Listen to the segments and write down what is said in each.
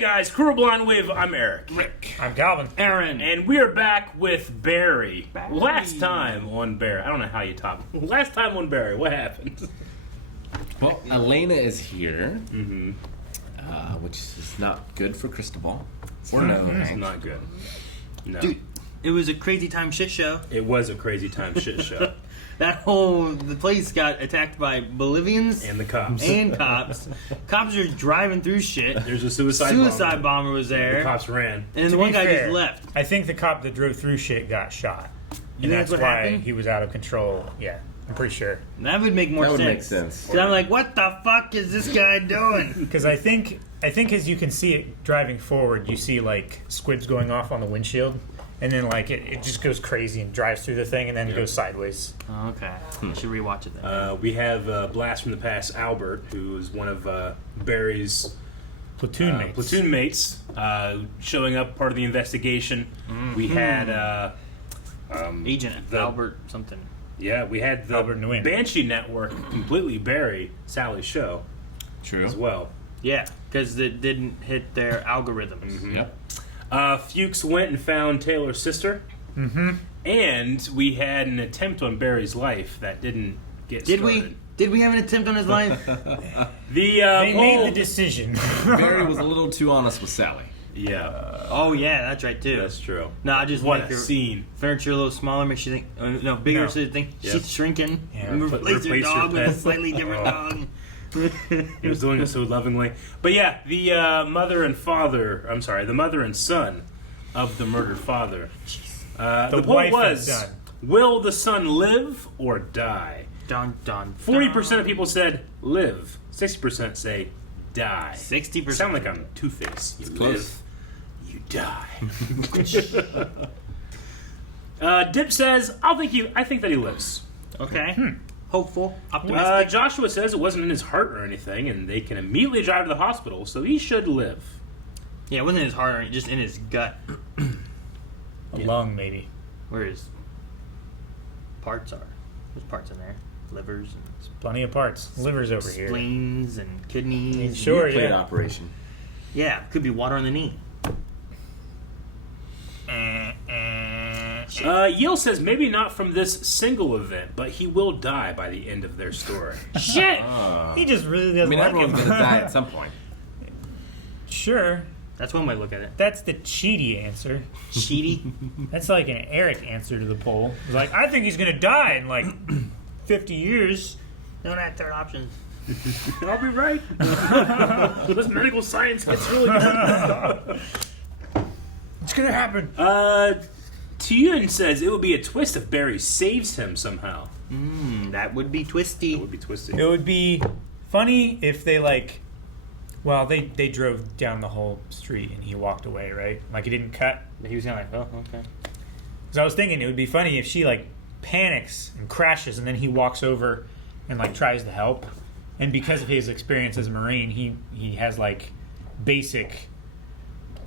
guys, Crew Blind Wave, I'm Eric. Rick. I'm Calvin. Aaron. And we are back with Barry. Last time on Barry. I don't know how you top. Last time on Barry, what happened? Well, Elena is here, which is not good for Cristobal. Or no, It's not good. No. Dude, it was a crazy time shit show. It was a crazy time shit show. The place got attacked by Bolivians. And the cops. Cops are driving through shit. There's a suicide bomber was there. The cops ran. And then To one be guy fair, just left. I think the cop that drove through shit got shot. You think And that's what why happened? he was out of control. Yeah, I'm pretty sure. That would make more That sense. would make sense. Because I'm like, what the fuck is this guy doing? Because I think as you can see it driving forward, you see like squibs going off on the windshield. And then like it just goes crazy and drives through the thing and then goes sideways. Oh, okay. I should rewatch it then. We have Blast from the Past, Albert, who is one of Barry's Platoon mates. showing up, part of the investigation. We had Agent the- Albert something. Yeah, we had the Albert Nguyen. Banshee Network completely bury Sally's show True. as well. Yeah, because it didn't hit their algorithms. Yep. Fuchs went and found Taylor's sister. And we had an attempt on Barry's life that didn't get Did started. we? Did we have an attempt on his life? They They made the decision. Barry was a little too honest with Sally. Yeah, Oh yeah, that's right too. that's true. No, I just What make a her scene. furniture a little smaller, makes you think. No, bigger, No. so you think Yeah. she's shrinking. Yeah. And replace her Replace your dog with a pet. slightly different dog. He was doing it so lovingly. But yeah, the mother and son of the murdered father. The poll wife and was, son. will the son live or die? Dun dun. 40% of people said live. 60% say die. 60%. Sound like I'm Two-Face. You close. live, you die. Dip says, I think that he lives. Okay. Hopeful. Optimistic. Joshua says it wasn't in his heart or anything, and they can immediately drive to the hospital, so he should live. Yeah, it wasn't in his heart, just in his gut. A lung, maybe. Where his parts are. There's parts in there. Livers and Plenty of parts. Liver's over here. spleens and kidneys. Sure, Plate yeah. operation. Yeah, could be water on the knee. Yale says maybe not from this single event, but he will die by the end of their story. Shit! He just really doesn't like everyone's him. going to die at some point. Sure. That's one way to look at it. That's the cheaty answer. Cheaty. That's like an Eric answer to the poll. It's like, I think he's going to die in like 50 years. Don't have third options. I'll be right. This medical science gets really good. It's going to happen. Tiyun says it would be a twist if Barry saves him somehow. That would be twisty. It would be twisted. It would be funny if they like, well, they drove down the whole street and he walked away, right? Like he didn't cut. He was kind of like, oh, okay. Because I was thinking it would be funny if she like panics and crashes and then he walks over and like tries to help. And because of his experience as a Marine, he has like basic,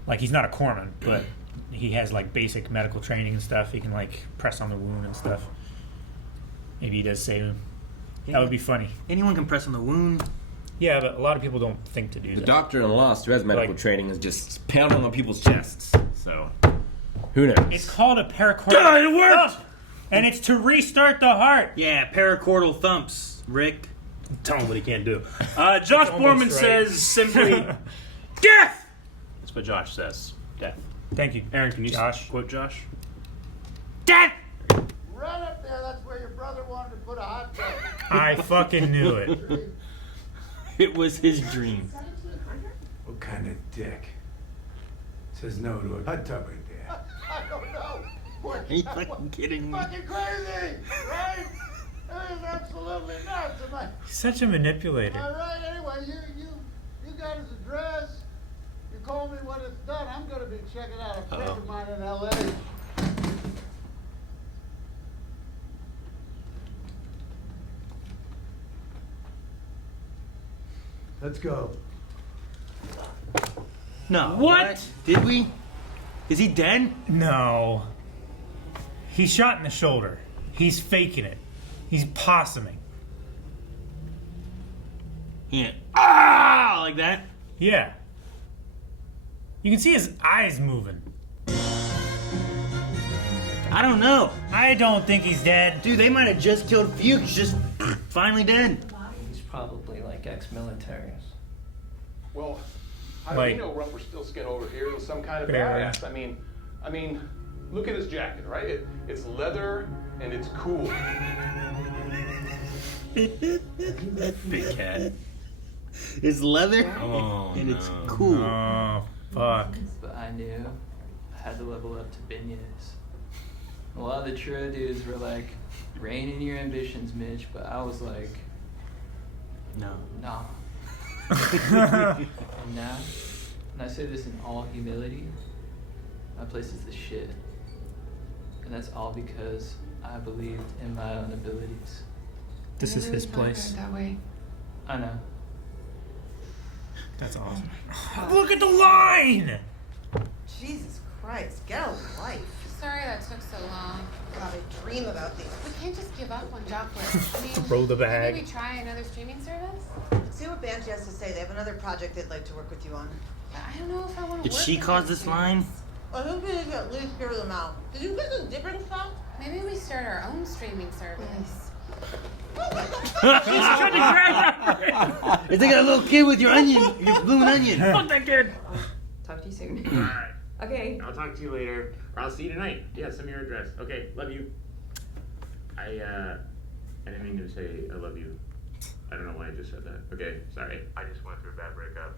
like he's not a corpsman, but he has like basic medical training and stuff. He can like press on the wound and stuff. Maybe he does save him. That would be funny. Anyone can press on the wound. Yeah, but a lot of people don't think to do The that. doctor in Lost, who has medical Like- training, is just pounding on people's chests. So, who knows? It's called a paracordial. God, it worked! And it's to restart the heart. Yeah, paracordial thumps, Rick. Tell him what he can't do. Josh Borman right. says simply, death! That's what Josh says. Death. Thank you. Aaron, can you Josh. quote Josh? Death! Right up there, that's where your brother wanted to put a hot tub. I fucking knew it. It was his dream. What kind of dick says no to a hot tub right there? I don't know. What, Are you fucking kidding me? fucking crazy, right? That is absolutely nuts. Am I, He's such a manipulator. all right, anyway, you got his address. You call me when it's done. I'm going to be checking out a friend of mine in L.A. Let's go. No. What? Did we? Is he dead? No. He's shot in the shoulder. He's faking it. He's possuming. Yeah. Ah! Like that? Yeah. You can see his eyes moving. I don't know. I don't think he's dead. Dude, they might have just killed Fuchs, just finally dead. He's probably like ex-militaries. Well, how Like- do we know Rumper still skin over here was some kind of Yeah. badass? I mean, look at his jacket, right? It's leather and it's cool. Big cat. It's leather Oh, and it's no. cool. Oh, fuck. But I knew I had to level up to beignets. A lot of the true dudes were like, rein in your ambitions, Mitch, but I was like, No. nah. And now, and I say this in all humility, my place is the shit. And that's all because I believed in my own abilities. This is his place. I know. That's awesome. Look at the line! Jesus Christ, get a life. Sorry that took so long. God, I dream about these. We can't just give up on Joplin. I mean, Throw the bag. Maybe try another streaming service? See what Banshee has to say. They have another project they'd like to work with you on. I don't know if I want to Did work she with cause those this line? dudes. I think we need to at least hear them out. Did you get some different stuff? Maybe we start our own streaming service. She's trying to grab It's like a little kid with your onion, your blooming onion. Fuck that kid! Talk to you soon. Alright. Okay. I'll talk to you later. Or I'll see you tonight. Yeah, send me your address. Okay, love you. I didn't mean to say I love you. I don't know why I just said that. Okay, sorry. I just went through a bad breakup.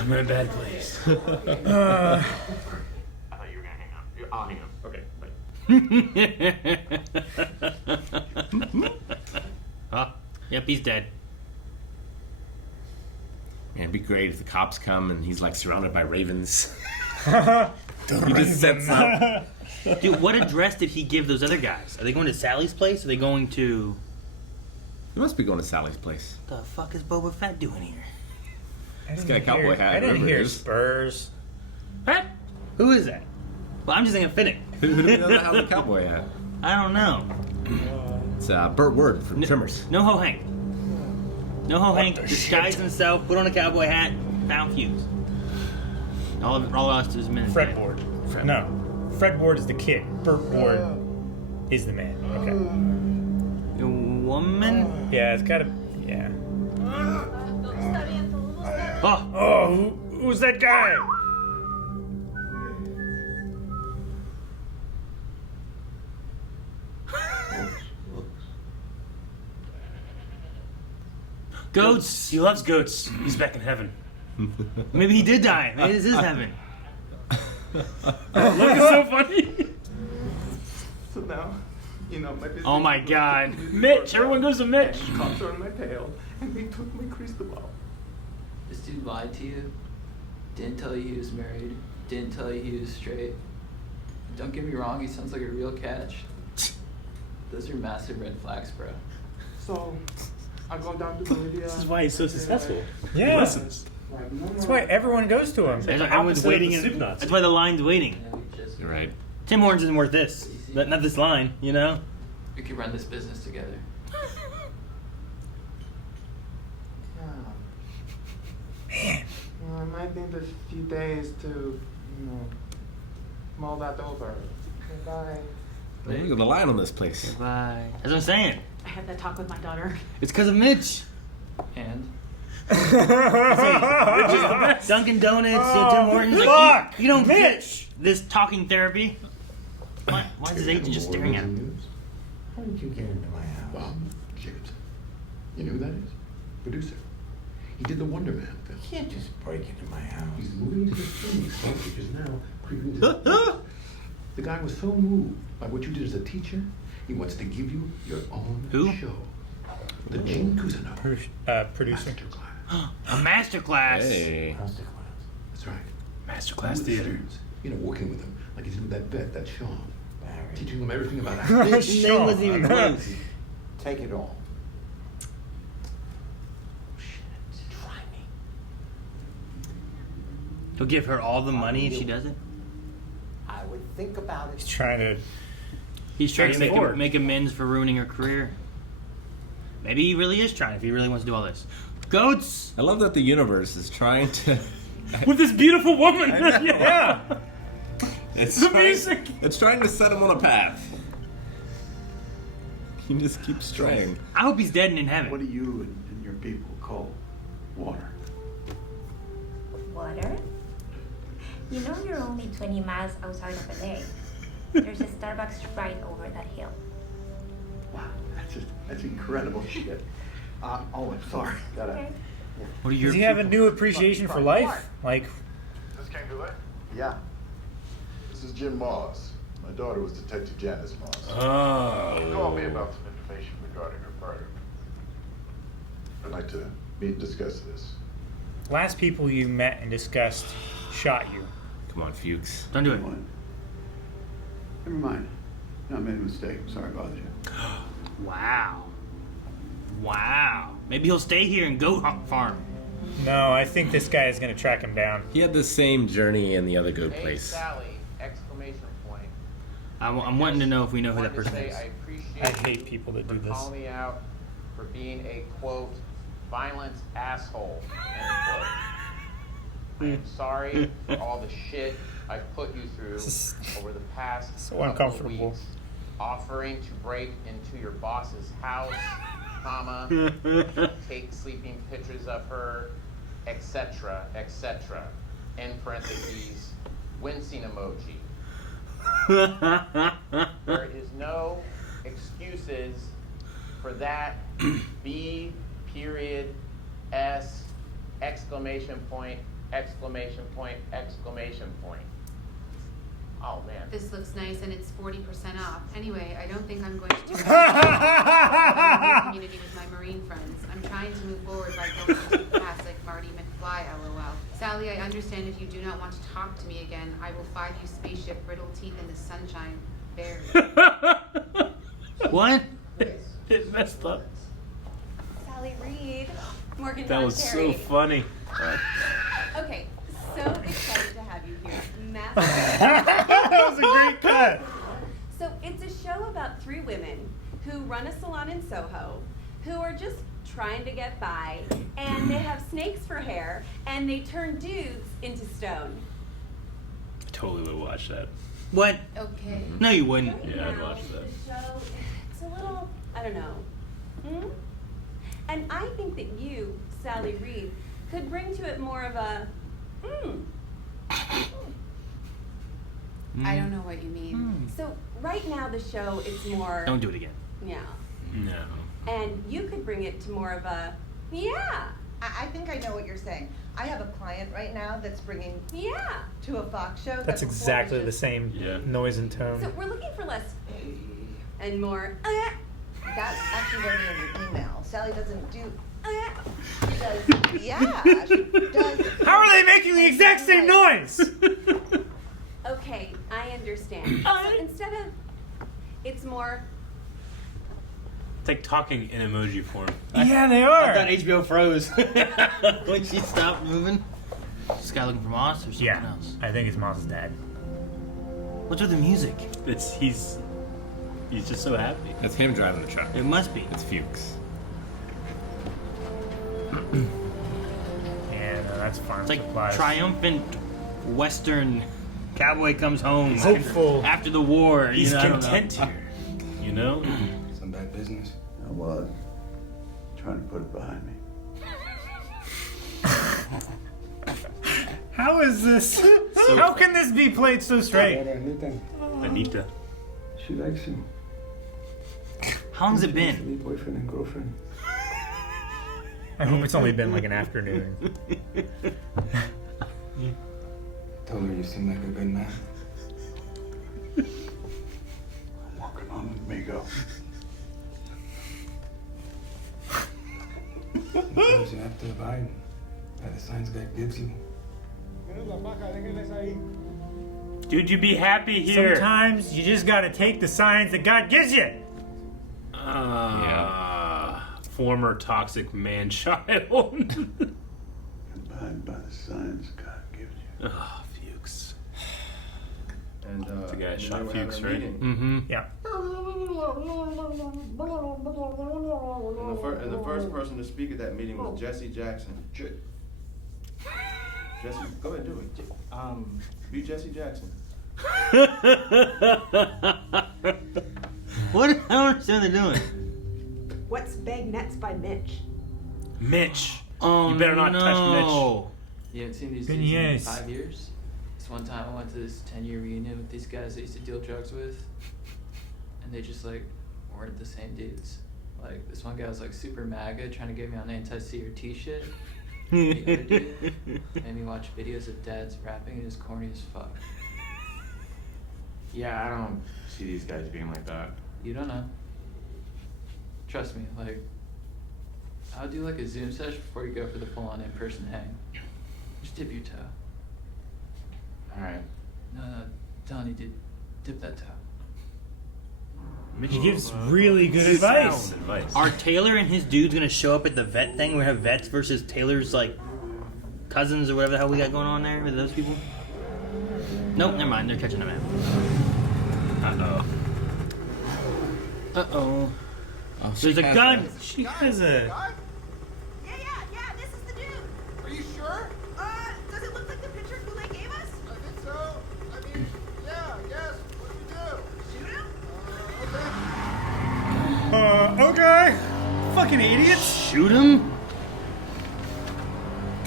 I'm in a bad place. No. I thought you were gonna hang up. I'll hang up. Okay, bye. Oh, yep, he's dead. Man, it'd be great if the cops come and he's like surrounded by ravens. The He just sets up. Dude, what address did he give those other guys? Are they going to Sally's place? Are they going to... He must be going to Sally's place. The fuck is Boba Fett doing here? He's got a cowboy hat. I didn't whatever it hear is. Spurs. What? Who is that? Well, I'm just thinking Finnick. Who doesn't have a cowboy hat? I don't know. It's Burt Ward from Trimmers. No Ho Hank. No Ho Hank disguised himself, put on a cowboy hat, found Fuse. All lost to his men. Fred Ward. No. Fred Ward is the kid. Burt Ward is the man. Okay. The woman? Yeah, it's gotta. Yeah. Oh! Oh, who's that guy? Goats! He loves goats. He's back in heaven. Maybe he did die. Maybe this is heaven. Look, it's so funny. So now, my business Oh my was God. completely Mitch! fucked Everyone up, goes to Mitch. and cops are on my tail, and they took my crystal. This dude lied to you. Didn't tell you he was married. Didn't tell you he was straight. Don't get me wrong, he sounds like a real catch. Those are massive red flags, bro. So, I go down to Marietta. This is why he's so successful. He Yeah. listens. That's why everyone goes to him. That's why everyone's opposite of waiting. the In, soup Nazi. that's why the line's waiting. Yeah, we just You're right. Tim Hortons isn't worth this. Not this line, you know? we could run this business together. Well, I might need a few days to, mull that over. Goodbye. Look at the line on this place. Bye. That's what I'm saying. I had that talk with my daughter. It's because of Mitch. And Dunkin' Donuts, Tim Hortons. Like, fuck! you don't Mitch! get this talking therapy. Why is his agent just staring at him? How did you get into my house? Bob James. You know who that is? Producer. He did the Wonder Man film. You can't just break into my house. He's moving to the Phoenix, which is now creeping to the The guy was so moved by what you did as a teacher, he wants to give you your own Who? show. The Gene Cousineau Producer. Masterclass. A masterclass. Hey. Masterclass. That's right. Masterclass With theater. students, working with him like he did with that vet, that Sean. Barry. Teaching him everything about acting. His name wasn't even close. Take it all. Try me. He'll give her all the money if she does it. I would think about He's it. trying to. He's trying to Straightforward. make amends for ruining her career. Maybe he really is trying if he really wants to do all this. Goats! I love that the universe is trying to with this beautiful woman. Yeah. It's The trying, music. It's trying to set him on a path. He just keeps straying. I hope he's dead and in heaven. What do you and your people call water? Water? You know you're only 20 miles outside of LA. There's a Starbucks right over that hill. Wow, that's incredible shit. Oh, I'm sorry. Okay. What are your Does he have a people? new appreciation for life? Like, This came too late? Yeah. This is Jim Moss. My daughter was Detective Janice Moss. Oh. Call me about some information regarding her partner. I'd like to meet and discuss this. last people you met and discussed shot you. Come on, Fuchs. Don't do it. Never mind. I made a mistake. I'm sorry I bothered you. Wow. Wow. Maybe he'll stay here and goat farm. No, I think this guy is going to track him down. He had the same journey in the other goat Hey, place. Sally! Exclamation point. I'm wanting to know if we know who that Wanted to person say is. I appreciate I hate people that do you for this. calling me out for being a quote violent asshole. End quote. I am sorry for all the shit I've put you through over the past so couple of uncomfortable. weeks. Offering to break into your boss's house, comma, take sleeping pictures of her, etc., etc. In parentheses, wincing emoji. There is no excuses for that. B period S exclamation point exclamation point exclamation point. Oh man. This looks nice and it's 40% off. Anyway, I don't think I'm going to do it. Community with my Marine friends. I'm trying to move forward by going into the past like Marty McFly, LOL. Sally, I understand if you do not want to talk to me again, I will find you spaceship, brittle teeth in the sunshine. Buried. What? It messed up. Sally Reed, Morgan That was so funny. Okay, so excited to have you here. That was a great cut. So it's a show about 3 women who run a salon in Soho, who are just trying to get by, and they have snakes for hair, and they turn dudes into stone. I totally would watch that. What? Okay. No, you wouldn't. Yeah, I'd watch that. The show, it's a little, I don't know. And I think that you, Sally Reed, could bring to it more of a, I don't know what you mean. So right now the show, it's more. Don't do it again. Yeah. No. And you could bring it to more of a, yeah. I think I know what you're saying. I have a client right now that's bringing to a Fox show. That's exactly the just, same noise and tone. So we're looking for less and more. That's actually going to be in your email. Sally doesn't do. She does. Yeah. She does. How are they making the exact same noise? Okay, I understand. So instead of, it's more. It's like talking in emoji form. Yeah, they I are. thought HBO froze when she stopped moving. Is this guy looking for Moss or something else? I think it's Moss's dad. What's with the music? He's just so happy. That's him driving the truck. It must be. It's Fuchs. Yeah, no, that's farm It's like supplies. triumphant Western cowboy comes home. He's hopeful. After the war. He's I don't know. content here. You know? Some bad business. I was trying to put it behind me. How is this? How can this be played so straight? Anita. She likes you. How long's it been? Boyfriend and girlfriend. I hope it's only been like an afternoon. Told her you seem like a good man. I'm working on it, amigo. Sometimes you have to abide by the signs God gives you. Dude, you be happy here. Sometimes you just gotta take the signs that God gives you. Former toxic man child. Abide by the signs God gives you. Oh, Fuchs. And the guy and shot they were Fuchs, having a right? meeting. Mm-hmm. Yeah. And the first person to speak at that meeting was Jesse Jackson. Jesse, go ahead, do it. Be Jesse Jackson. What? I don't understand what they're doing. What's Bag Nets by Mitch? Mitch. Oh, You better not touch no. You haven't seen these Been dudes in years. 5 years? This one time I went to this 10-year reunion with these guys I used to deal drugs with, and they just like weren't the same dudes. Like this one guy was like super MAGA, trying to get me on anti-CRT shit. The other dude made me watch videos of dads rapping and is corny as fuck. Yeah, I don't see these guys being like that. You don't know. Trust me, like I'll do like a Zoom session before you go for the full-on in-person hang. Just dip your toe. Alright. No, telling you, dude, dip that toe. He gives really good advice. Are Taylor and his dudes gonna show up at the vet thing? We have vets versus Taylor's like cousins or whatever the hell we got going on there with those people. Nope, never mind. They're catching them out. Uh-oh. Oh, There's a gun. She has a. Yeah, this is the dude. Are you sure? Does it look like the picture Goulet gave us? I think so. I mean, yeah, yes. What do we do? Shoot him? Okay. Fucking idiots. Shoot him.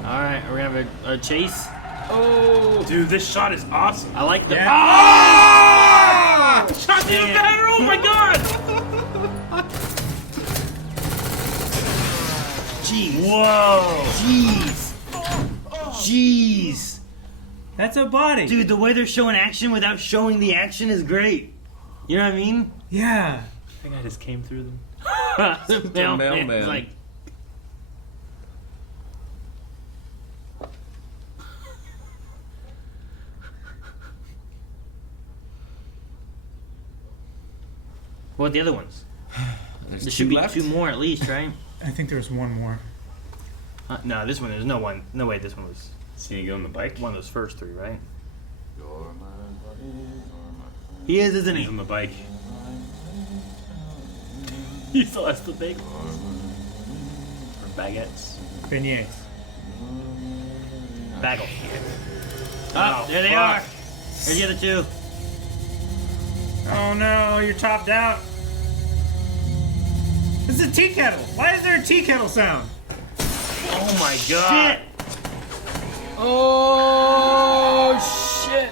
All right, we're gonna have a chase. Oh, dude, this shot is awesome. I like the. Yeah. Ah! Shot the better. Oh my god. Jeez. Whoa. Jeez. That's a body. Dude, the way they're showing action without showing the action is great. You know what I mean? Yeah. I think I just came through them. The mailman. It's like. What about the other ones? There's There two should be left? 2 more at least, right? I think there's one more. No, this one. There's no one. No way. This one was See you go on the bike. one of those first 3, right? You're my buddy, you're my He is, isn't He's he? on the bike. He still has the bagel. Or baguettes. Beignets. Bagel. Oh, there they fuck. are. There's the other 2. Oh no, you're topped out. This is a tea kettle. Why is there a tea kettle sound? Oh my god. Shit. Oh shit!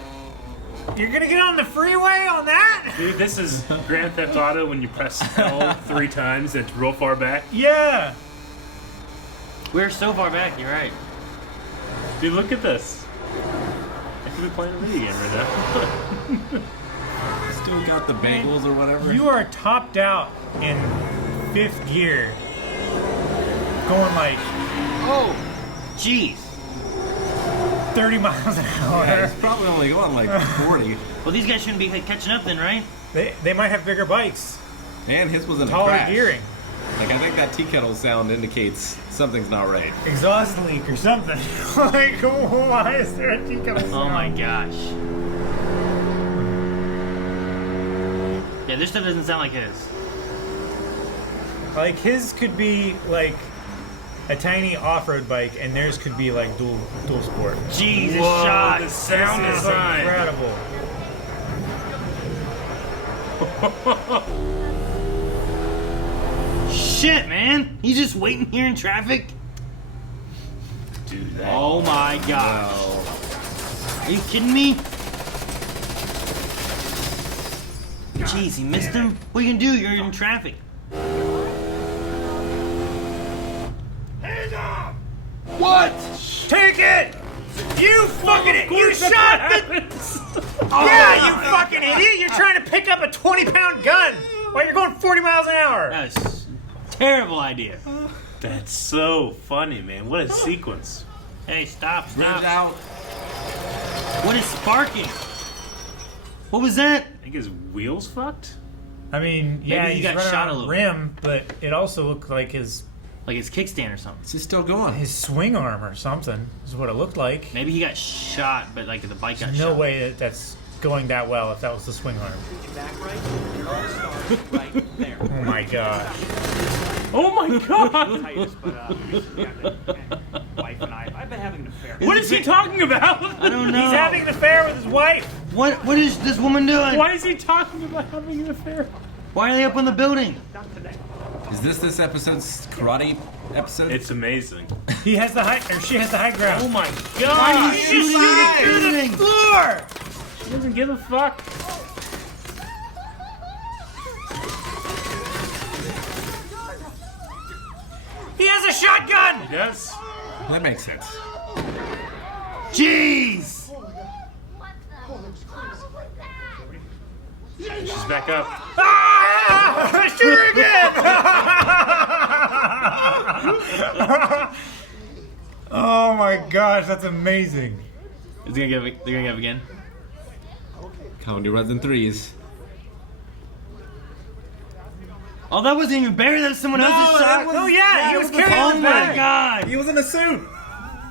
You're gonna get on the freeway on that? Dude, this is Grand Theft Auto when you press L 3 times and it's real far back. Yeah. We're so far back. You're right. Dude, look at this. I could be playing a video game right now. Still got the bagels or whatever. You are topped out in 5th gear. Going like, Oh, jeez. 30 miles an hour. Yeah, he's probably only going like 40. Well, these guys shouldn't be catching up then, right? They might have bigger bikes. And his was in a Taller crash. gearing. Like, I think that tea kettle sound indicates something's not right. Exhaust leak or something. Like, why is there a tea kettle sound? Oh my gosh. Yeah, this stuff doesn't sound like his. Like, his could be like a tiny off-road bike, and theirs could be like dual sport. Jesus, Whoa, shot. the sound This is design. incredible. Shit, man. He's just waiting here in traffic. Dude, that. Oh my gosh. Are you kidding me? Jeez, he missed him. What are you gonna do? You're in traffic. Hands up! What? Take it! You fucking idiot! You shot the... Yeah, you fucking idiot! You're trying to pick up a 20-pound gun while you're going 40 miles an hour. That's a terrible idea. That's so funny, man. What a sequence. Hey, stop, Bridge stop. out. What is sparking? What was that? I think his wheels fucked. I mean, Maybe yeah, he he's got running shot on a little rim, but it also looked like his kickstand or something. Is he still going? his swing arm or something is what it looked like. Maybe he got shot, but like the bike got There's shot. no way that's going that well if that was the swing arm. Right there. Oh my god. Oh my god! Titus, but yeah, wife and I've been having having an affair. What is he talking about? I don't know. He's having an affair with his wife. What is this woman doing? Why is he talking about having an affair? Why are they up on the building? Not today. Is this episode's karate episode? It's amazing. He has the high, or she has the high ground. Oh my Why god! are you shooting in the building? Floor! She doesn't give a fuck. He has a shotgun! He does. That makes sense. Jeez! She's back up. Ah! Shoot her again! Oh my gosh, that's amazing. Is he gonna give? They're gonna give again. Counting runs and threes. Oh, that wasn't even Barry. That was someone else's shot. Oh yeah, he was carrying Oh his my bag. god! He was in a suit.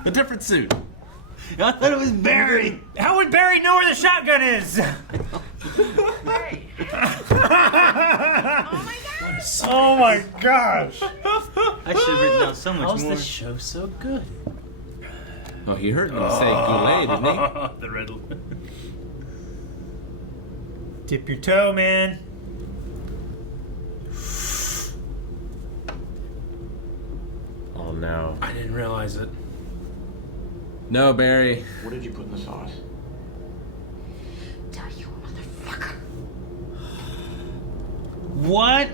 A different suit. I thought it was Barry. How would Barry know where the shotgun is? Oh my gosh. I should have written down so much How's more. this show so good? Oh, he heard me say Goulet, didn't he? The riddle. Dip your toe, man. Oh no. I didn't realize it. No, Barry. What did you put in the sauce? Tell you, motherfucker. What?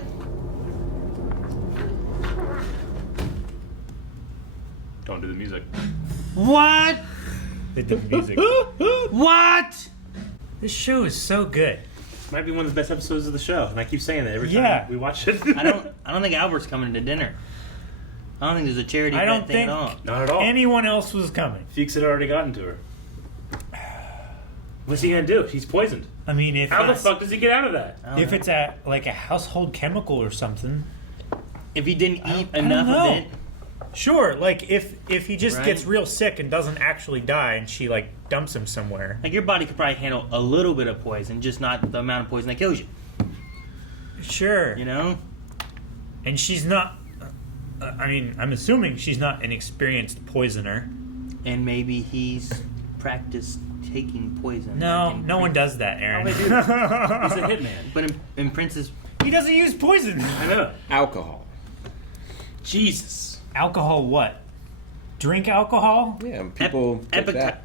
Don't do the music. What? They did the music. What? This show is so good. Might be one of the best episodes of the show, and I keep saying that every time Yeah. we watch it. I don't think Albert's coming to dinner. I don't think there's a charity I don't event thing think at all. Not at all. anyone else was coming. Fuchs had already gotten to her. What's he gonna do? He's poisoned. I mean, if How the it's, fuck does he get out of that? if it's like a household chemical or something, If he didn't eat I don't enough know. of it, sure. Like if he just Right. gets real sick and doesn't actually die, and she like dumps him somewhere. like your body could probably handle a little bit of poison, just not the amount of poison that kills you. Sure. You know? And she's not. I mean, I'm assuming she's not an experienced poisoner. And maybe he's practiced taking poison. No, like in no one does that, Aaron. He's a hitman. But in Princess, He doesn't use poison. I know. Alcohol. Jesus. Alcohol what? Drink alcohol? Yeah, people take that.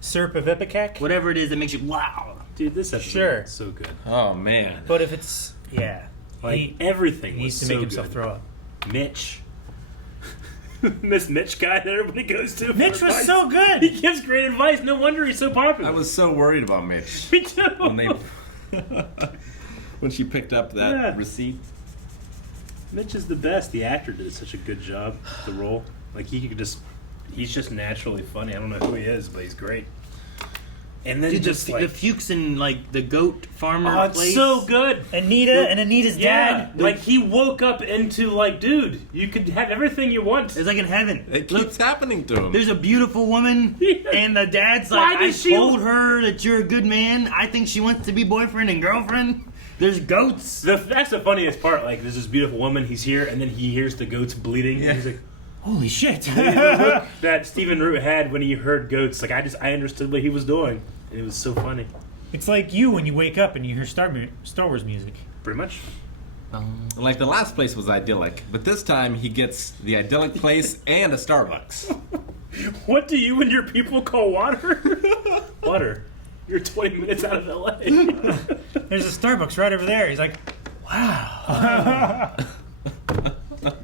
Syrup of Ipecac? whatever it is that makes you wow. Dude, this episode Sure. is so good. Oh man. But if it's Like everything he needs to was make so himself good. throw up. Mitch. Miss Mitch guy that everybody goes to. for Mitch was advice. so good. He gives great advice. No wonder he's so popular. I was so worried about Mitch Me too. when they when she picked up that Yeah. receipt. Mitch is the best. The actor did such a good job with the role. Like he's just naturally funny. I don't know who he is, but he's great. And then Dude, just the, like, the Fuchsin, like the goat farmer oh, it's place. so good. Anita and Anita's Yeah, dad. like he woke up into like, dude, you could have everything you want. It's like in heaven. It keeps happening to him. There's a beautiful woman, and the dad's Why like, I does she- told her that you're a good man. I think she wants to be boyfriend and girlfriend. There's goats. That's the funniest part. Like, there's this beautiful woman. He's here, and then he hears the goats bleeding. Yeah. And he's like, Holy shit. the look that Stephen Root had when he heard goats. Like, I understood what he was doing, and it was so funny. It's like you when you wake up and you hear Star Wars music. Pretty much. Like the last place was idyllic, but this time he gets the idyllic place and a Starbucks. What do you and your people call water? Water. You're 20 minutes out of LA. There's a Starbucks right over there. He's like, wow.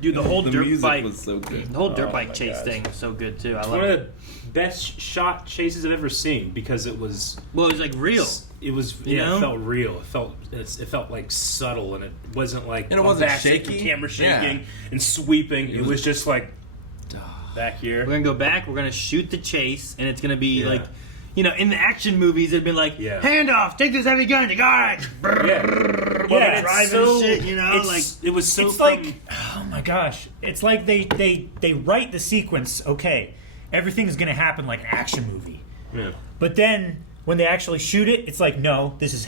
Dude, the whole The dirt music bike, was so good. the whole dirt Oh bike my chase gosh. thing was so good too. I It's love one of it. the best shot chases I've ever seen because it was. Well, it was like real. It was. You Yeah, know? it felt real. It felt like subtle, and it wasn't like. And it wasn't bombastic shaky. and camera Yeah. shaking and sweeping. It was just like back here. We're gonna go back. We're gonna shoot the chase, and it's gonna be Yeah. like, you know, in the action movies, it'd been like, Yeah. hand off, take this heavy gun, all right, Yeah, Yeah, driving and shit, you know, like it was so. It's like, oh my gosh. It's like they write the sequence, okay, everything's going to happen like an action movie. Yeah. But then when they actually shoot it, it's like, no, this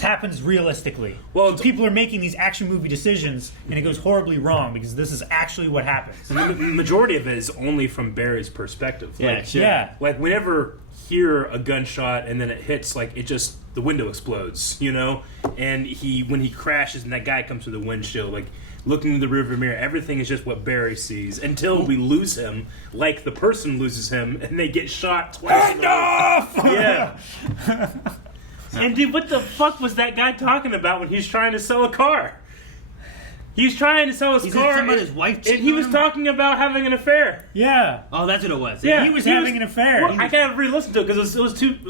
happens realistically. Well, so people are making these action movie decisions, and it goes horribly wrong because this is actually what happens. The majority of it is only from Barry's perspective. Yeah, like, sure. Yeah. Like, whenever hear a gunshot and then it hits, like, it just, the window explodes, you know? And when he crashes and that guy comes through the windshield, like, looking in the rearview mirror, everything is just what Barry sees until we lose him, like the person loses him, and they get shot twice. End off! Yeah. And dude, what the fuck was that guy talking about when he was trying to sell a car? He was trying to sell his He car. said something about his wife and cheating he on was him? talking about having an affair. Yeah. Oh, that's what it was. Yeah, He was having an affair. Well, I gotta re-listen to it because it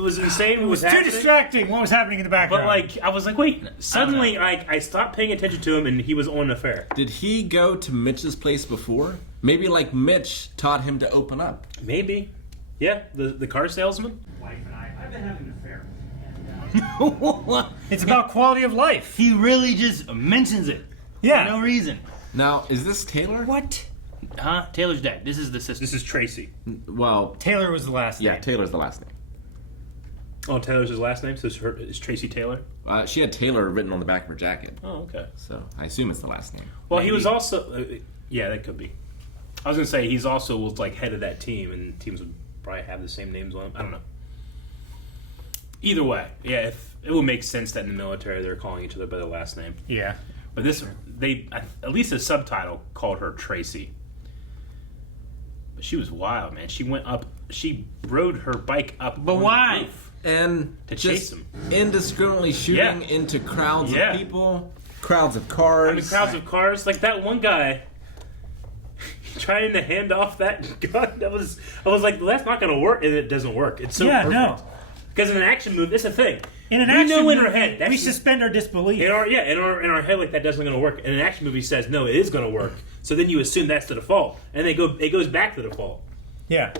was insane. It was too distracting what was happening in the background. But like, I was like, wait. Suddenly, I stopped paying attention to him, and he was on an affair. Did he go to Mitch's place before? Maybe like Mitch taught him to open up. Maybe. Yeah, the car salesman. Wife and I've been having an affair. It's about quality of life. He really just mentions it. Yeah. For no reason. Now, is this Taylor? What? Huh? Taylor's dead. This is the sister. This is Tracy. Well, Taylor was the last name. Yeah, Taylor's the last name. Oh, Taylor's his last name, so it's Tracy Taylor? She had Taylor written on the back of her jacket. Oh, okay. So I assume it's the last name. Well, he was also... yeah, that could be. I was going to say, he's also was like head of that team, and teams would probably have the same names on them. I don't know. Either way, yeah, it would make sense that in the military they're calling each other by their last name. Yeah. But at least the subtitle called her Tracy. But she was wild, man. She rode her bike up. But on why? The roof And to just chase him. indiscriminately shooting into crowds of people, crowds of cars. I mean, crowds of cars. Like that one guy trying to hand off that gun. I was like, that's not going to work, and it doesn't work. It's so perfect. No. Because in an action movie, that's the thing. In an we action know in movie, our head. we suspend our disbelief. In our head, like that doesn't going to work. And an action movie says no, it is going to work. So then you assume that's the default, and it goes back to the default. Yeah.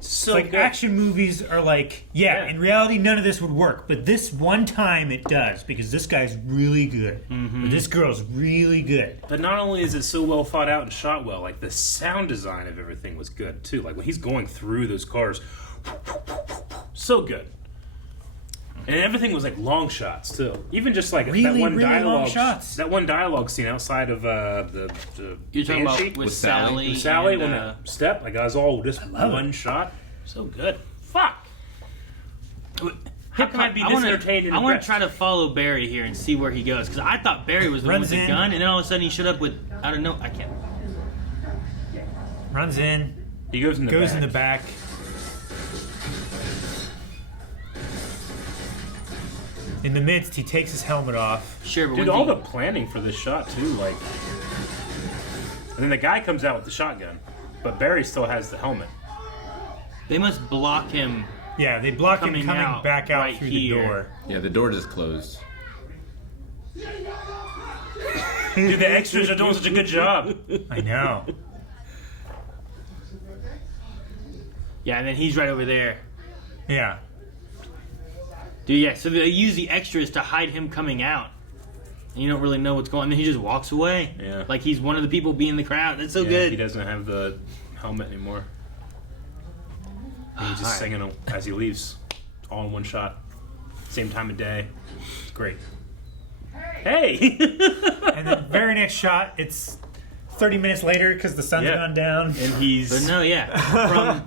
So like good. action movies are like, in reality, none of this would work, but this one time it does because this guy's really good, or this girl's really good. But not only is it so well thought out and shot well, like the sound design of everything was good too. Like when he's going through those cars, so good. And everything was like long shots too. Even just like Really, that one really long dialogue shots. That one dialogue scene outside of the You're talking about Banshee with Sally. With Sally and, when that step, like I was all just one shot. So good. Fuck. How can I be this entertained and I want impressed? to try to follow Barry here and see where he goes because I thought Barry was the one with the gun, and then all of a sudden he showed up with I don't know. I can't. Runs in. He goes in the back. In the midst, he takes his helmet off. Sure, but Dude, all the planning for this shot too, like, and then the guy comes out with the shotgun, but Barry still has the helmet. They must block him. Yeah, they block him coming out back out right through here. the door. Yeah, the door just closed. Dude, the extras are doing such a good job. I know. Yeah, and then he's right over there. Yeah. Dude, yeah, so they use the extras to hide him coming out. And you don't really know what's going on. And then he just walks away. Yeah. Like he's one of the people being in the crowd. That's so Yeah, good. He doesn't have the helmet anymore. And he's just Alright. singing as he leaves, all in one shot, same time of day. Great. Hey. And the very next shot, it's 30 minutes later because the sun's gone down. And he's. But no, yeah.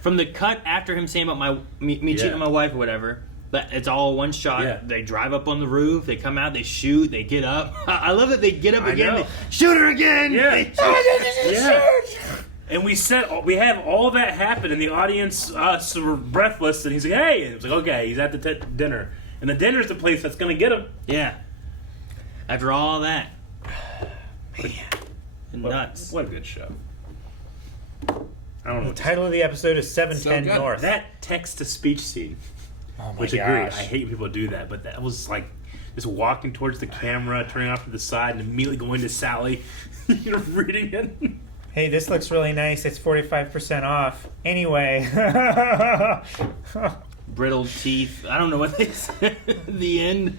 From the cut after him saying about me cheating on my wife or whatever, but it's all one shot. Yeah. They drive up on the roof. They come out. They shoot. They get up. I love that they get up I again. know. They shoot her again. Yeah. They Yeah. And we have all that happen, and the audience, us, were breathless. And he's like, "Hey!" And it's like, "Okay, he's at the dinner, and the dinner's the place that's gonna get him." Yeah. After all that, nuts. What a good show. I don't know. The title of the episode is 710 So good. North. That text-to-speech scene. Oh my Which gosh. agreed. I hate when people do that, but that was like just walking towards the camera, turning off to the side, and immediately going to Sally, reading it. Hey, this looks really nice. It's 45% off. Anyway. Brittle teeth. I don't know what they said at the end.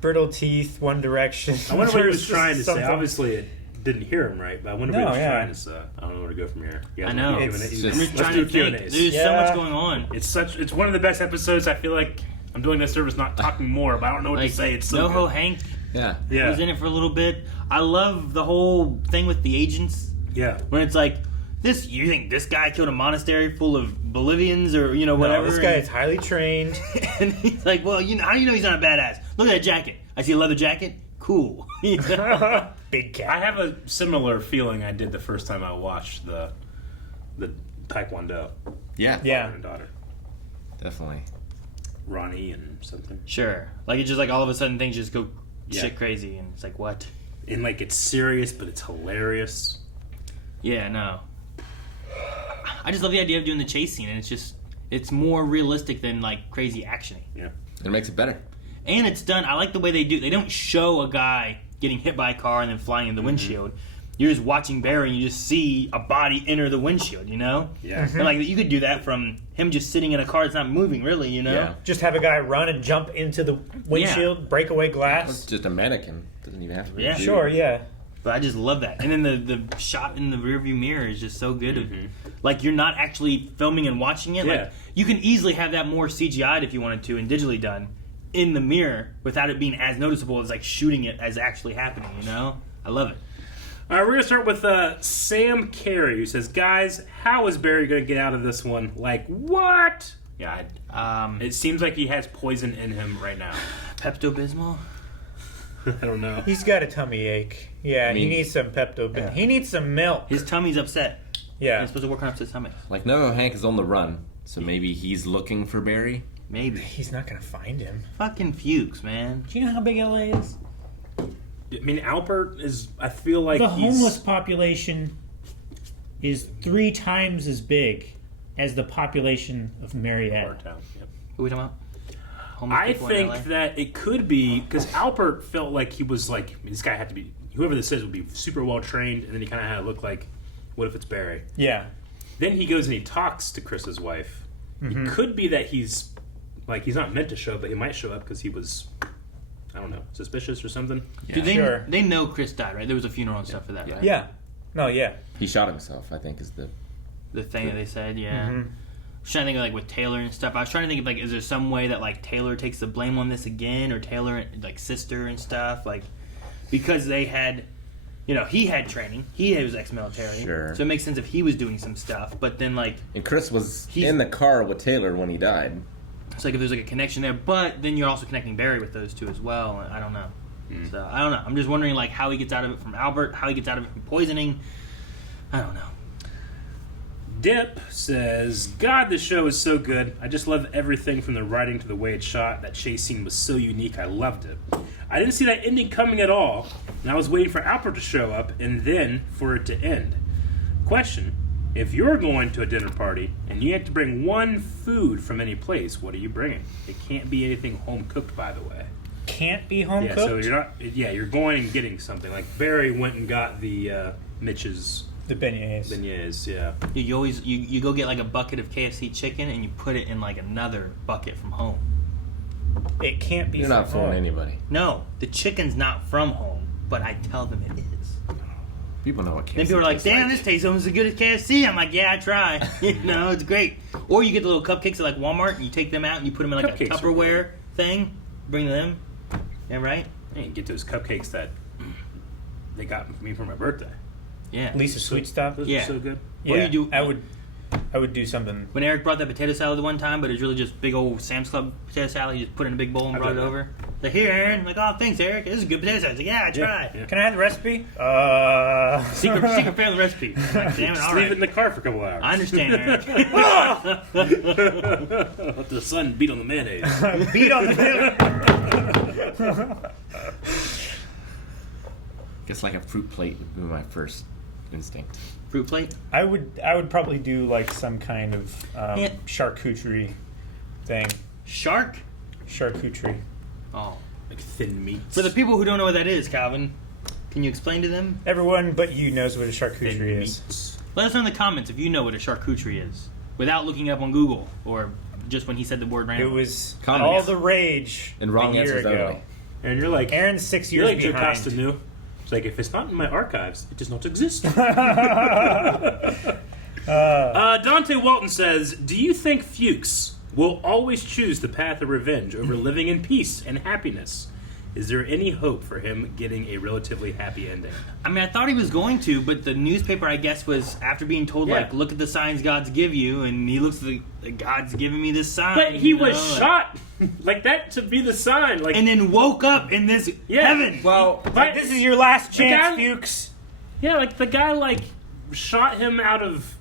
Brittle teeth, One Direction. I wonder what he was There's trying to say. something. Obviously, it didn't hear him right, but I wonder No, what he's yeah. trying to say. I don't know where to go from here. You guys I know. wanna do It's Q&A? just- I'm just Let's trying do to think. Q&As. There's so much going on. It's one of the best episodes. I feel like I'm doing this service not talking more, but I don't know what to say. It's so NoHo good. Hank Yeah. was in it for a little bit. I love the whole thing with the agents. Yeah. When it's like, you think this guy killed a monastery full of Bolivians or, whatever? No, this guy is highly trained. And he's like, well, how do you know he's not a badass? Look at that jacket. I see a leather jacket. Cool. Big cat. I have a similar feeling I did the first time I watched the Taekwondo. Yeah. Father and daughter. Definitely. Ronnie and something. Sure. Like, it's just like all of a sudden things just go Yeah. shit crazy. And it's like, what? And like it's serious, but it's hilarious. Yeah, no. I just love the idea of doing the chase scene, and it's more realistic than like crazy actiony. Yeah. It makes it better. And it's done. I like the way they do. They don't show a guy getting hit by a car and then flying in the windshield. You're just watching Barry, and you just see a body enter the windshield. Yeah. And like you could do that from him just sitting in a car that's not moving, really. Yeah. Just have a guy run and jump into the windshield, break away glass. It's just a mannequin. Doesn't even have to be. Yeah. a dude. Sure, yeah. But I just love that. And then the shot in the rearview mirror is just so good. Like, you're not actually filming and watching it. Yeah. Like, you can easily have that more CGI'd if you wanted to and digitally done in the mirror without it being as noticeable as, like, shooting it as actually happening, I love it. All right, we're going to start with Sam Carey, who says, guys, how is Barry going to get out of this one? Like, what? Yeah, it seems like he has poison in him right now. Pepto-Bismol? I don't know. He's got a tummy ache. Yeah, he needs some Pepto-Bismol. Yeah. He needs some milk. His tummy's upset. Yeah. He's supposed to work on his tummy. Like, no, Hank is on the run, so maybe he's looking for Barry. Maybe. He's not going to find him. Fucking Fuchs, man. Do you know how big LA is? I mean, Albert is, I feel like The he's... homeless population is 3 times as big as the population of Marietta. Who are we talking about? I think that it could be because Albert felt like he was like this guy had to be whoever this is would be super well trained, and then he kind of had to look like, what if it's Barry? Yeah. Then he goes and he talks to Chris's wife. It could be that he's not meant to show up, but he might show up because he was, I don't know, suspicious or something. Yeah. They know Chris died, right? There was a funeral and stuff for that, right? Yeah. No, yeah. He shot himself, I think, is the thing that they said, yeah. I was trying to think of, like, with Taylor and stuff. I was trying to think of, like, is there some way that, like, Taylor takes the blame on this again, or Taylor, like, sister and stuff, like, because they had, he had training, he was ex-military, Sure. so it makes sense if he was doing some stuff, but then, like, And Chris was in the car with Taylor when he died. it's like if there's, like, a connection there, but then you're also connecting Barry with those two as well, and I don't know. So, I don't know. I'm just wondering, like, how he gets out of it from Albert, how he gets out of it from poisoning. I don't know. Dip says, God, this show is so good. I just love everything from the writing to the way it's shot. That chase scene was so unique. I loved it. I didn't see that ending coming at all, and I was waiting for Albert to show up and then for it to end. Question, if you're going to a dinner party and you have to bring one food from any place, what are you bringing? It can't be anything home cooked, by the way. Can't be home Yeah, cooked? so you're not. Yeah, you're going and getting something. Like Barry went and got the Mitch's. The beignets. Beignets, yeah. You always you go get like a bucket of KFC chicken and you put it in like another bucket from home. It can't be. You're not fooling anybody. No, the chicken's not from home, but I tell them it is. People know what KFC Then people are like, tastes "Damn, like. this tastes almost as good as KFC." I'm like, "Yeah, I try." It's great. Or you get the little cupcakes at like Walmart and you take them out and you put them in like Cupcakes a are Tupperware thing. Bring them. Yeah, right. And you get those cupcakes that they got for me for my birthday. Yeah. Lisa Sweet Stuff. Those Yeah. are so good. Yeah, Or you do. I would do something. When Eric brought that potato salad the one time, but it was really just big old Sam's Club potato salad. You just put it in a big bowl and I've brought it done that. over. Like, here, Aaron. Like, oh, thanks, Eric. This is good potato salad. Like, yeah, I try. Yeah. Can I have the recipe? Secret family recipe. Like, damn it, Just all leave right. it in the car for a couple hours. I understand, Eric. Let the sun beat on the mayonnaise. Beat on the Guess like a fruit plate would be my first instinct. Fruit plate? I would probably do like some kind of Yeah. charcuterie thing. Shark? Charcuterie. Oh. Like thin meat. For the people who don't know what that is, Calvin, can you explain to them? Everyone but you knows what a charcuterie is. Meats. Let us know in the comments if you know what a charcuterie is, without looking it up on Google or just when he said the word It randomly. was Comments. all the rage And wrong a year answers ago. only. And you're like, Aaron's 6 you're years like Joe behind. Costa new. It's like, if it's not in my archives, it does not exist. Dante Walton says, do you think Fuchs will always choose the path of revenge over living in peace and happiness? Is there any hope for him getting a relatively happy ending? I mean, I thought he was going to, but the newspaper, I guess, was after being told, like, look at the signs God's give you, and he looks at the God's giving me this sign. But he was shot. Like, that should be the sign. Like, and then woke up in this heaven. Well, this is your last chance, Fuchs. Yeah, like, the guy, like, shot him out of...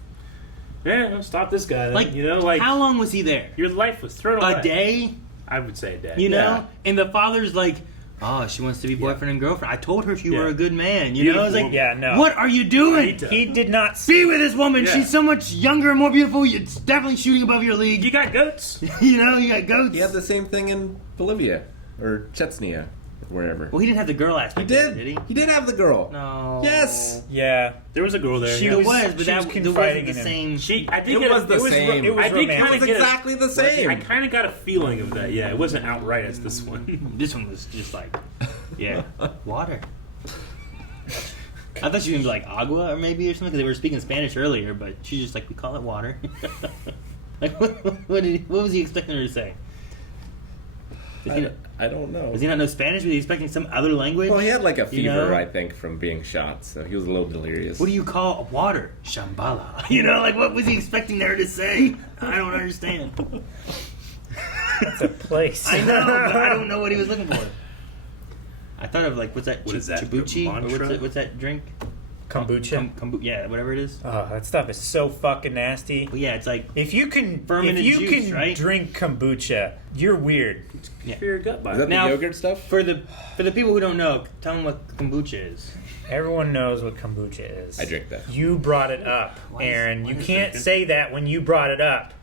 Yeah, stop this guy. Then, Like, you know, like... how long was he there? Your life was thrown away. A day? I would say a day. You know? And the father's like... Oh, she wants to be boyfriend and girlfriend. I told her you were a good man. You know, I was like, what are you doing? He did not be with this woman. Yeah. She's so much younger and more beautiful. It's definitely shooting above your league. You got goats. You know, you got goats. He had the same thing in Bolivia or Chechnya, wherever. Well, he didn't have the girl aspect. He did. Did he? He did have the girl. No. Yes. Yeah. There was a girl there. She yeah. was, but she that was wasn't confiding the in him. same. I think It was the same. It was I did romantic. kind It of was get exactly the same. I kind of got a feeling of that. Yeah, it wasn't outright as this one. This one was just like, yeah, water. I thought she was gonna be like agua or maybe or something because they were speaking Spanish earlier, but she's just like, we call it water. Like, what was he expecting her to say? I don't know. Does he not know Spanish? Was he expecting some other language? Well, he had like a fever, You know? I think, from being shot, so he was a little delirious. What do you call water? Shambhala. You know, like what was he expecting her to say? I don't understand. That's a place. I know, but I don't know what he was looking for. I thought of like, what's that? What is that, Chibuchi? Or mantra? what's that drink? Kombucha. Yeah, whatever it is. Oh, that stuff is so fucking nasty. Well, yeah, it's like if you can fermented juice, right? drink kombucha, you're weird. Yeah. For your gut Is biome. that Now, the yogurt stuff? For the people who don't know, tell them what kombucha is. Everyone knows what kombucha is. I drink that. You brought it up, Aaron. You can't say that when you brought it up.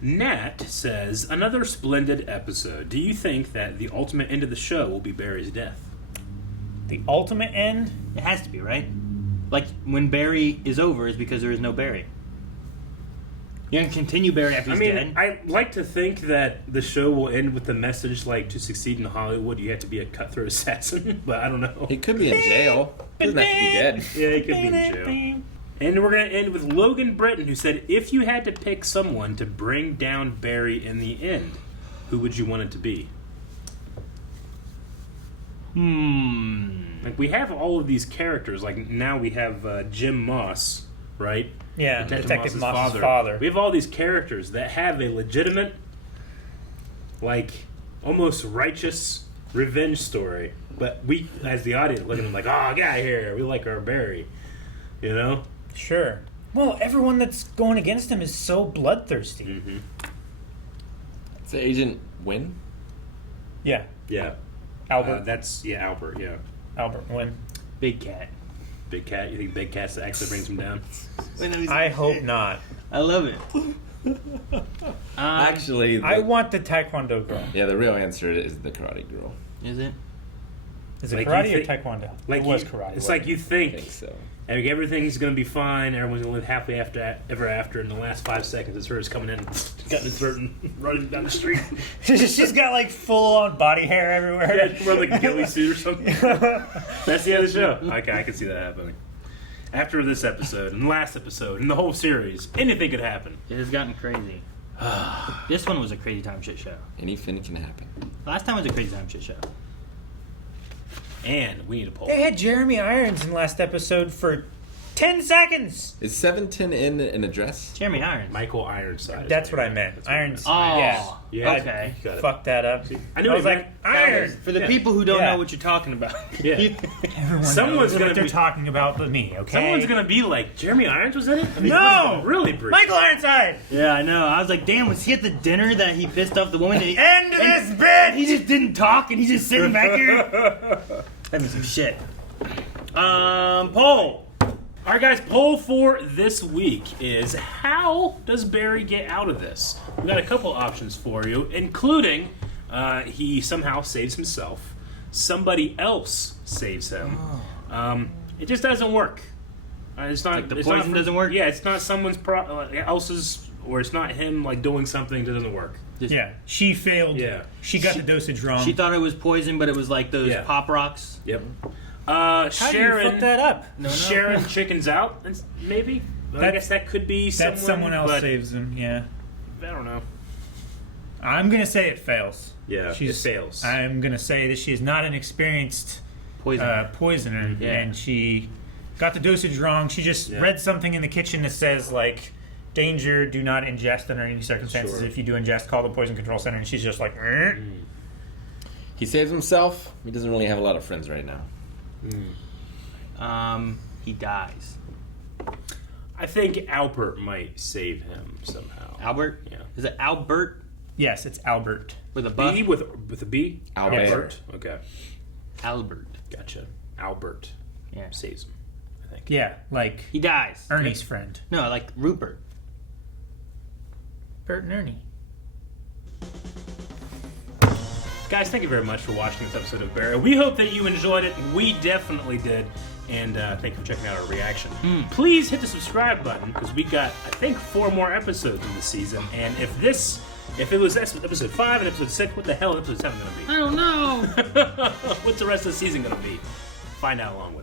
Nat says, another splendid episode. Do you think that the ultimate end of the show will be Barry's death? The ultimate end? It has to be, right? Like when Barry is over is because there is no Barry. You're gonna continue Barry after he's dead. I like to think that the show will end with the message like, to succeed in Hollywood, you have to be a cutthroat assassin, but I don't know. He could be in jail. He doesn't have to be dead. Yeah, he could be in jail. And we're going to end with Logan Breton, who said, if you had to pick someone to bring down Barry in the end, who would you want it to be? Like, we have all of these characters. Like, now we have Jim Moss, right? Yeah, Detective Moss's father. We have all these characters that have a legitimate, like, almost righteous revenge story. But we, as the audience, look at them like, oh, get out of here. We like our Barry. You know? Sure. Well, everyone that's going against him is so bloodthirsty. Mm-hmm. Is it Agent Wynn? Yeah. Yeah. Albert. Albert, yeah. Albert Wynn. Big Cat. Big Cat? You think Big Cat actually brings him down? I hope not. I love it. Actually, I want the Taekwondo girl. Yeah, the real answer is the karate girl. Is it? Is it Like karate you or taekwondo? Like it was you- karate. It's like you think, I think so. like everything's gonna be fine. Everyone's gonna live happily ever after. In the last 5 seconds, it's hers coming in, cutting his throat and running down the street. She's got like full on body hair everywhere. Yeah, she wear like a ghillie suit or something. That's the end of the show. I can see that happening. After this episode and the last episode and the whole series, anything could happen. It has gotten crazy. This one was a crazy time shit show. Anything can happen. Last time was a crazy time shit show. And we need a poll. They had Jeremy Irons in last episode for 10 seconds. Is 710 in an address? Jeremy Irons. Michael Ironside. That's what I meant. Irons. Oh, Yeah. okay. You got it. Fucked that up. I knew I was it, like, man. Iron. For the people who don't know what you're talking about. Yeah. Everyone Someone's knows gonna what they're be- talking about but me, okay? Someone's gonna be like, Jeremy Irons was in it? I mean, No! really brief. Michael Ironside! Yeah, I know. I was like, damn, was he at the dinner that he pissed off the woman? That End this bitch! He just didn't talk and he's just sitting back here. That was some shit. Poll. All right, guys, poll for this week is, how does Barry get out of this? We've got a couple options for you, including he somehow saves himself. Somebody else saves him. It just doesn't work. It's not Like the it's poison not doesn't work? Yeah, it's not someone's else's, or it's not him like doing something that doesn't work. Yeah, she failed. Yeah. She got the dosage wrong. She thought it was poison, but it was like those Yeah. pop rocks. Yep. How Sharon. do you flip that up? No. Sharon chickens out, maybe. I guess that could be someone. That someone else but saves him. Yeah. I don't know. I'm gonna say it fails. Yeah, it fails. I'm gonna say that she is not an experienced poisoner, Yeah. and she got the dosage wrong. She just read something in the kitchen that says like, "Danger: do not ingest under any circumstances. Sure. If you do ingest, call the poison control center." And she's just like, He saves himself. He doesn't really have a lot of friends right now. He dies. I think Albert might save him somehow. Albert? Yeah. Is it Albert? Yes, it's Albert. With a buff? B with a B? Albert. Okay. Albert. Gotcha. Albert. Yeah. Saves him, I think. Yeah, like He dies. Ernie's friend. No, like Rupert. Bert and Ernie. Guys, thank you very much for watching this episode of Barry. We hope that you enjoyed it. We definitely did. And thank you for checking out our reaction. Please hit the subscribe button because we got, I think, 4 more episodes in the season. And if it was episode 5 and episode 6, what the hell is episode 7 going to be? I don't know. What's the rest of the season going to be? Find out along with